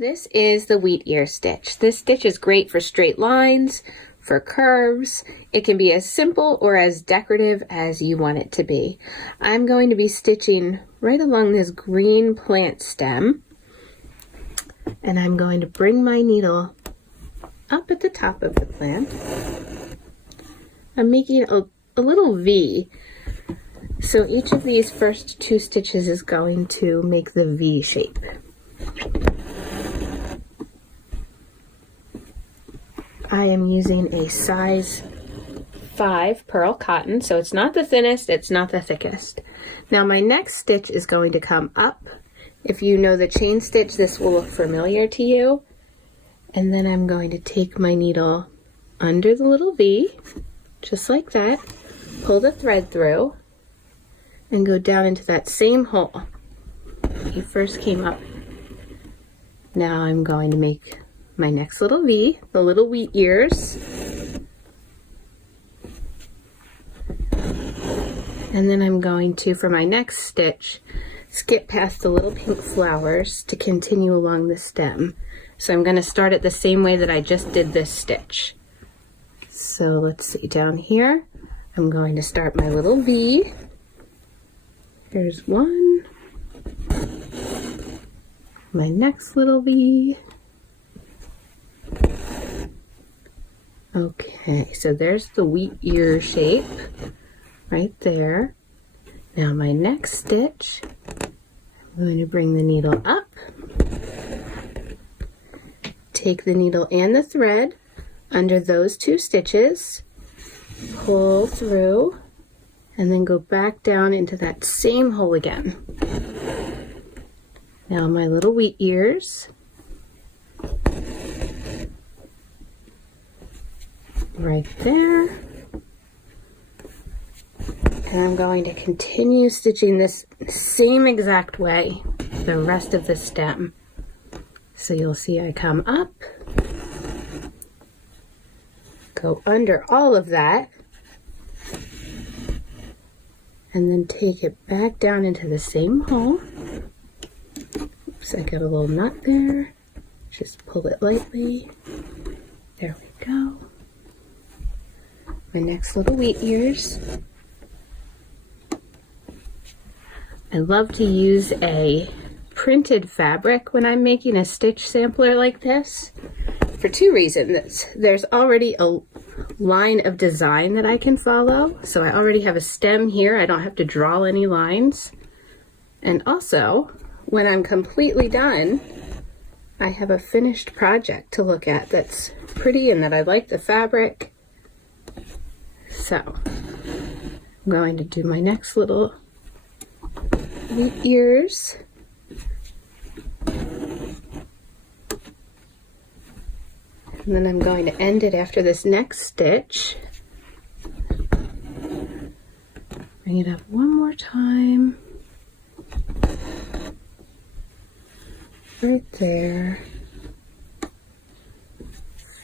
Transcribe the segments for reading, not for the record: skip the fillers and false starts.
This is the Wheatear Stitch. This stitch is great for straight lines, for curves. It can be as simple or as decorative as you want it to be. I'm going to be stitching right along this green plant stem, and I'm going to bring my needle up at the top of the plant. I'm making a little V, so each of these first two stitches is going to make the V shape. I am using a size 5 pearl cotton, so it's not the thinnest, it's not the thickest. Now my next stitch is going to come up. If you know the chain stitch, this will look familiar to you. And then I'm going to take my needle under the little V, just like that, pull the thread through, and go down into that same hole you first came up. Now I'm going to make my next little V, the little wheat ears. And then I'm going to, for my next stitch, skip past the little pink flowers to continue along the stem. So I'm going to start it the same way that I just did this stitch. So let's see, down here, I'm going to start my little V. Here's one. My next little V. Okay, so there's the wheat ear shape right there. Now my next stitch, I'm going to bring the needle up, take the needle and the thread under those two stitches, pull through, and then go back down into that same hole again. Now my little wheat ears. Right there. And I'm going to continue stitching this same exact way the rest of the stem. So you'll see I come up, go under all of that, and then take it back down into the same hole. Oops, I got a little knot there. Just pull it lightly. There we go. My next little wheat ears. I love to use a printed fabric when I'm making a stitch sampler like this for two reasons. There's already a line of design that I can follow, so I already have a stem here. I don't have to draw any lines. And also, when I'm completely done, I have a finished project to look at that's pretty and that I like the fabric. So, I'm going to do my next little wheat ears. And then I'm going to end it after this next stitch. Bring it up one more time. Right there.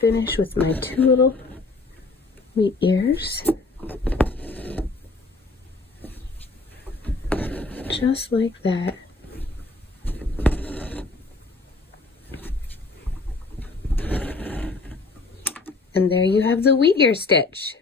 Finish with my two little wheat ears, just like that. And there you have the Wheatear stitch.